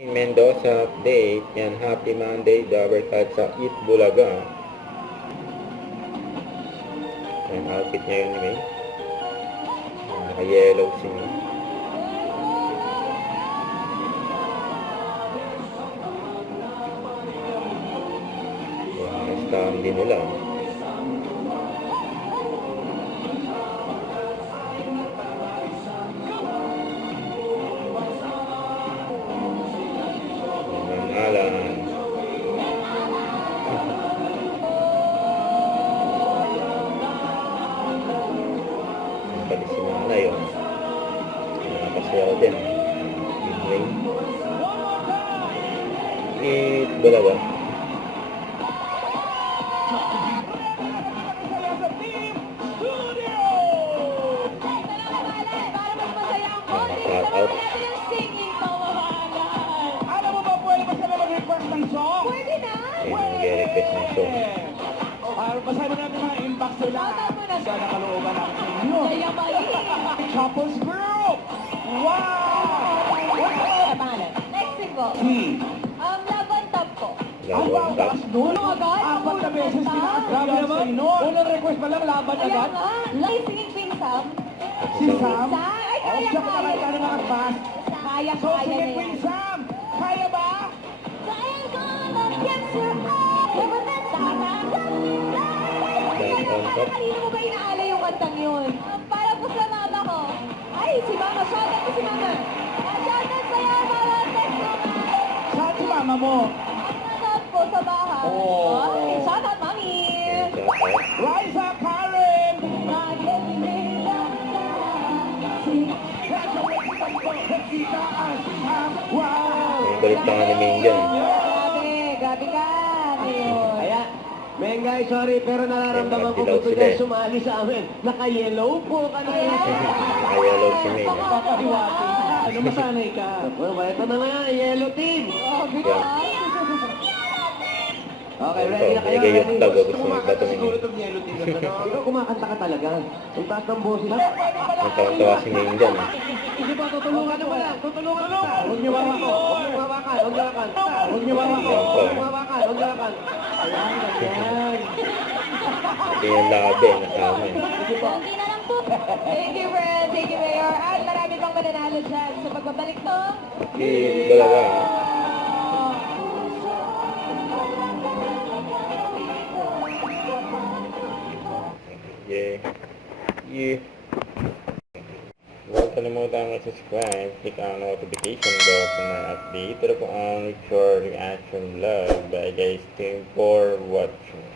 Mendoza update. Yan, happy Monday, Dabber Cat sa Eat Bulaga. Yan, outfit niya yun ni May. Naka-yellow si May. Yan, stam din nila. Alan. Ang pati si nanay yun. Nakapasyaw din. Midway. Eat Bulaga. Shout out. Pwede na! Nag-request ng song. Basahin mo natin mga inbox nila. Sa nakalooban natin sa inyo. Couples Group! Wow! Next single. Love on Top po. Love on Top. Apat na beses grabe naman. Unang request pa lang, laban Ayan agad. nga. Like singing Pink Sam. Si Sam. Ay, kaya, Siya pa kaya. ka ng mga bas. Kaya, So, kaya sige, na Queen yan. Sam. Kaya ba? Love on Top. Kanino mo ba inaala yung kantang yun? Para po sa mama ko. Ay, si mama. Shoutout po si mama. Shoutout sa'yo, mama. Text mo nga. Saan si mama mo? At nanood po sa bahay. Oh. Okay, shoutout, mami. Shout out. Liza Karen. Wow! May balik na nga ni Ming dyan. Grabe ka. Ayun. Kaya, Mengay, sorry, pero nararamdaman ko Dilaw gusto sila niya eh. sumali sa amin. Naka-yellow po kanina. Naka-yellow si May. Papahiwati. Ano masanay ka? Well, ito na nga, yellow team. Grabe Yan. ka. Okay, Ito, ready na kayo? nilagay yung Ready? tag. Gusto mo bato ni Ming. Ikaw kumakanta ka talaga. Ang taas ng boses. Ang tawa-tawa si Ming dyan. Sige pa, tutulungan na pala. Tutulungan na pala. Huwag niyo hawakan. Huwag niyo hawakan. Huwag niyo hawakan. Huwag niyo hawakan. Huwag niyo hawakan. Huwag niyo hawakan. Ayan, ayan. Hindi yung labi. Nasama eh. Konti na lang po. Thank you, friend. Thank you, Mayor. At marami pang mananalo dyan sa pagbabalik to. Eat Bulaga. Yeah. Yeah. Huwag kalimutan mag-subscribe, click ang notification bell para may update. Ito po ang Short Reaction Vlog by guys. Thank you for watching.